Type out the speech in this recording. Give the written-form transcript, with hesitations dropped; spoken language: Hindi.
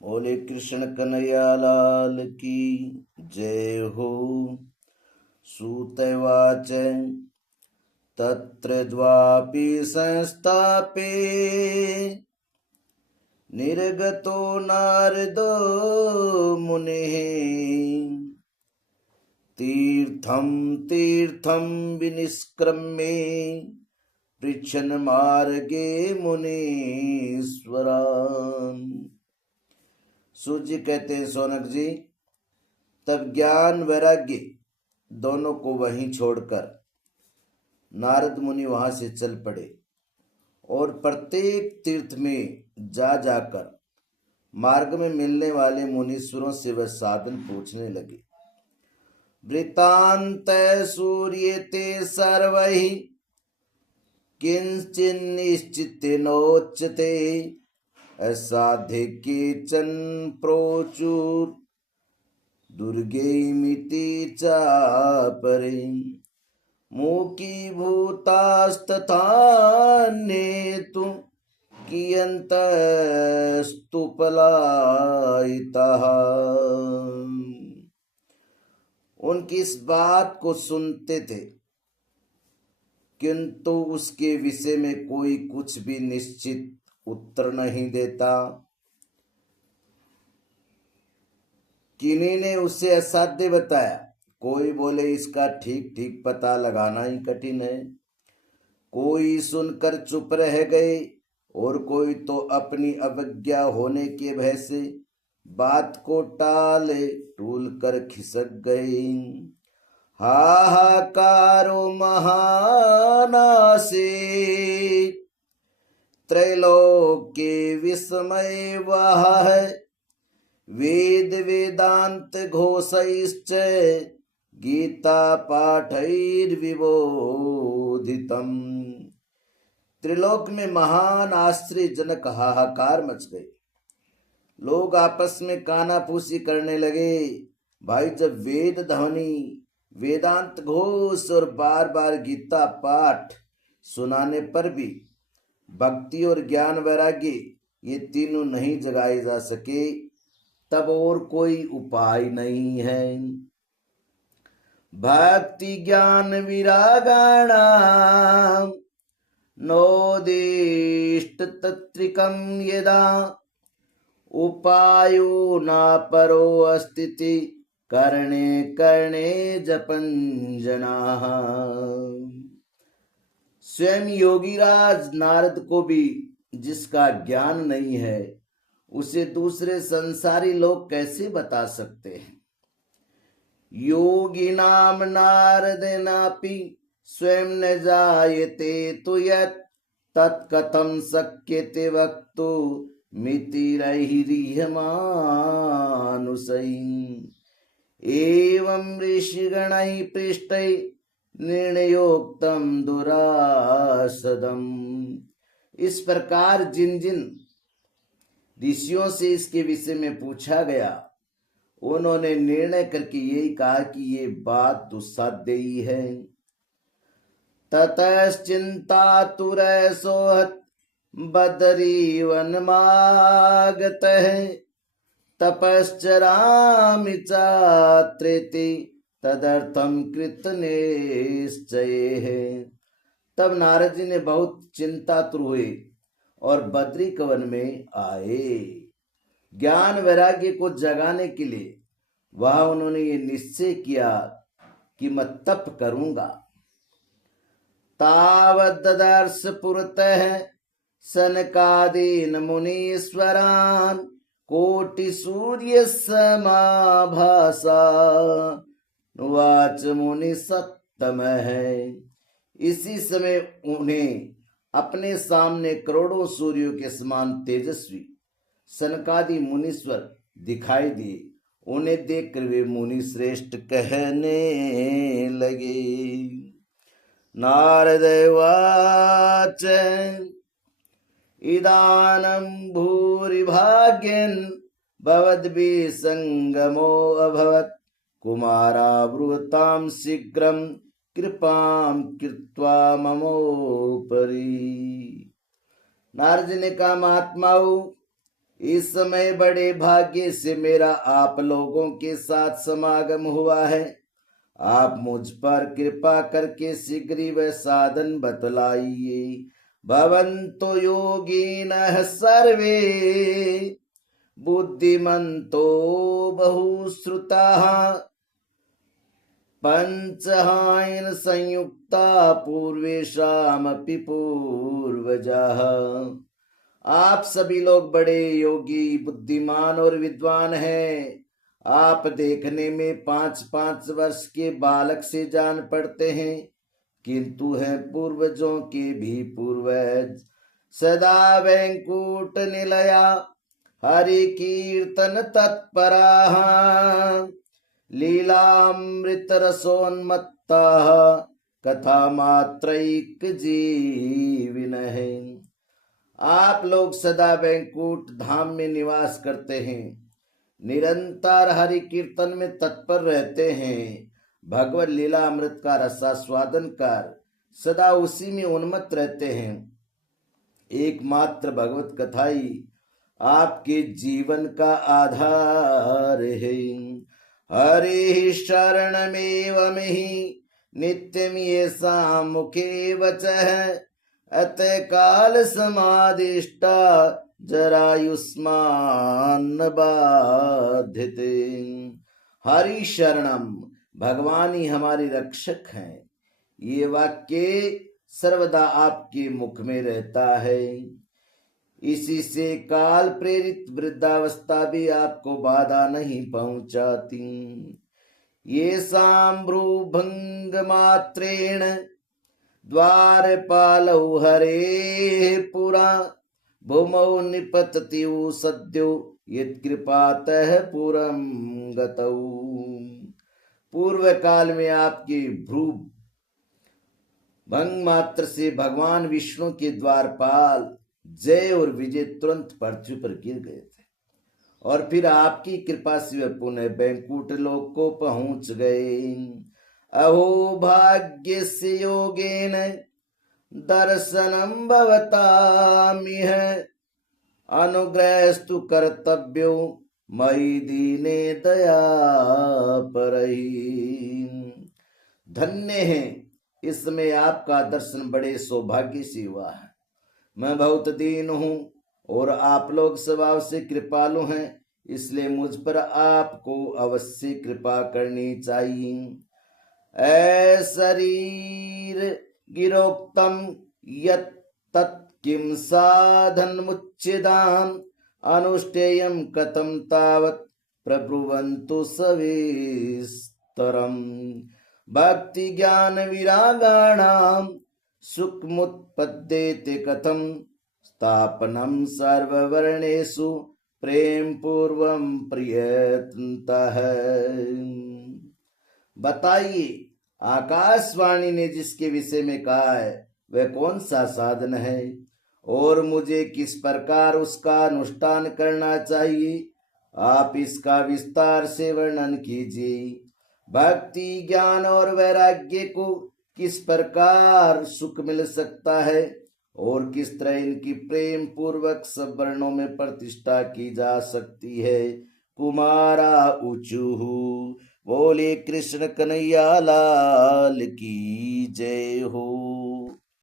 बोले कृष्ण कन्हैया लाल की जय हो। सूतवाच तत्र द्वापि संस्थापे निर्गतो नारदो मुनिः तीर्थं तीर्थं विनिष्क्रम्य पृच्छन् मार्गे मुनीश्वरान्। सूर्य कहते हैं सोनक जी, तब ज्ञान वैराग्य दोनों को वहीं छोड़कर नारद मुनि वहां से चल पड़े और प्रत्येक तीर्थ में जा जाकर मार्ग में मिलने वाले मुनीश्वरों से वह साधन पूछने लगे। वृत्तांत सूर्यते सर्वैः किंचिन्निश्चितेनोच्यते असाध्य केचन प्रोचुर दुर्गेमिति चापरे मूकीभूतास्तथान्येतु कियन्तस्तु पलायिताः। उनकी इस बात को सुनते थे, किंतु उसके विषय में कोई कुछ भी निश्चित उत्तर नहीं देता। किन्हीं ने उसे असाध्य बताया, कोई बोले इसका ठीक ठीक पता लगाना ही कठिन है, कोई सुनकर चुप रह गए और कोई तो अपनी अवज्ञा होने के भय से बात को टाले टूल कर खिसक गए। हाहाकारो महानासे त्रैलोक्य विस्मय वह है वेद वेदांत घोषैश्च गीता पाठैर्विबोधितम्। त्रिलोक में महान आश्चर्यजनक हाहाकार मच गए। लोग आपस में कानाफूसी करने लगे। भाई, जब वेद ध्वनि, वेदांत घोष और बार बार गीता पाठ सुनाने पर भी भक्ति और ज्ञान वैराग्य ये तीनों नहीं जगाए जा सके, तब और कोई उपाय नहीं है। भक्ति ज्ञान विरागाणाम नोदिष्ट तत्रिकम यदा उपायो न परो अस्तिति कर्णे कर्णे जपंजनाः। स्वयं योगीराज नारद को भी जिसका ज्ञान नहीं है, उसे दूसरे संसारी लोग कैसे बता सकते हैं। योगी नाम नारदेनापि स्वयं न जायते तु यत् तत्कथं शक्यते वक्तु मितिरैर्यमानुषैः। एवं ऋषिगणैः पृष्टैः निर्णयोक्तं दुरासदम्। इस प्रकार जिन जिन ऋषियों से इसके विषय में पूछा गया, उन्होंने निर्णय करके यही कहा कि ये बात दुस्साध्य ही है। ततश्चिंतातुरसोहत बदरी वनमागतः तपश्चरामि चात्रेति तदर्थं कृतनिश्चयः। तब नारद जी ने बहुत चिंतातुर हुए और बद्री वन में आए। ज्ञान वैराग्य को जगाने के लिए वह उन्होंने ये निश्चय किया कि मैं तप करूंगा। तावददर्श पुरतः सनकादीन मुनीश्वरान् कोटि सूर्य समाभासा नुवाच मुनि सत्तमः। इसी समय उन्हें अपने सामने करोड़ों सूर्यों के समान तेजस्वी सनकादि मुनीश्वर दिखाई दिए। उन्हें देखकर वे मुनि श्रेष्ठ कहने लगे। नारद उवाच इदानं भूरिभाग्यन् भवद्भिः संगमो अभवत् कुमारावृतां शीघ्रं कृपां कृत्वा ममोपरि। नारद जी ने कहा, महात्माओं, इस समय बड़े भाग्य से मेरा आप लोगों के साथ समागम हुआ है। आप मुझ पर कृपा करके शीघ्र ही वह साधन बतलाइए। भवन्तो योगिनः सर्वे बुद्धिमन्तो बहुश्रुताः पंचहायन संयुक्ता पूर्वेशामपि पूर्वजाः। आप सभी लोग बड़े योगी, बुद्धिमान और विद्वान हैं। आप देखने में 5-5 वर्ष के बालक से जान पड़ते हैं, किंतु हैं पूर्वजों के भी पूर्वज। सदा वैकुंठ निलया हरि कीर्तन तत्पराः लीलामृत रसोन्मत्ताः कथा मात्रैक जीविनः। आप लोग सदा वैकुंठ धाम में निवास करते हैं, निरंतर हरि कीर्तन में तत्पर रहते हैं, भगवत लीला अमृत का रसास्वादन कर सदा उसी में उन्मत्त रहते हैं। एकमात्र भगवत कथा ही आपके जीवन का आधार है। हरि शरणमेवमहि नित्यं येषां मुखे वचः अतः काल समादिष्टा जरायुष्मान बाध्यते। हरि शरणम, भगवान ही हमारे रक्षक हैं। ये वाक्य सर्वदा आपके मुख में रहता है। इसी से काल प्रेरित वृद्धावस्था भी आपको बाधा नहीं पहुंचाती। ये सांभ्रूभंग मात्रेण द्वारपालौ हरे पुरा भूमौ निपतति सद्यो यत्कृपातः पुरं गतौ। पूर्व काल में आपके भ्रू भंग मात्र से भगवान विष्णु के द्वारपाल जय और विजय तुरंत पृथ्वी पर गिर गए थे, और फिर आपकी कृपा से वे पुनः वैकुंठ लोक को पहुंच गए। अहो भाग्यस्य योगेन दर्शनं भवतामिह अनुग्रहस्तु कर्तव्यो मयि दीने दया परहि। धन्य है, इसमें आपका दर्शन बड़े सौभाग्य से हुआ है। मैं बहुत दीन हूँ और आप लोग स्वभाव से कृपालु हैं, इसलिए मुझ पर आपको अवश्य कृपा करनी चाहिए। शरीर गिरोक्तम यत् तत् किं साधनमुच्यताम् अनुष्ठेयं कथं तावत् प्रब्रुवन्तु सविस्तरम्। भक्ति ज्ञान विरागाणां सुखमुत्पद्येते कथं स्थापनं सर्ववर्णेषु प्रेम पूर्वं प्रियतन्तः। बताइए, आकाशवाणी ने जिसके विषय में कहा है वह कौन सा साधन है, और मुझे किस प्रकार उसका अनुष्ठान करना चाहिए, आप इसका विस्तार से वर्णन कीजिए। भक्ति ज्ञान और वैराग्य को किस प्रकार सुख मिल सकता है, और किस तरह इनकी प्रेम पूर्वक सब वर्णों में प्रतिष्ठा की जा सकती है। कुमारा ऊचुहु। बोले कृष्ण कन्हैया लाल की जय हो।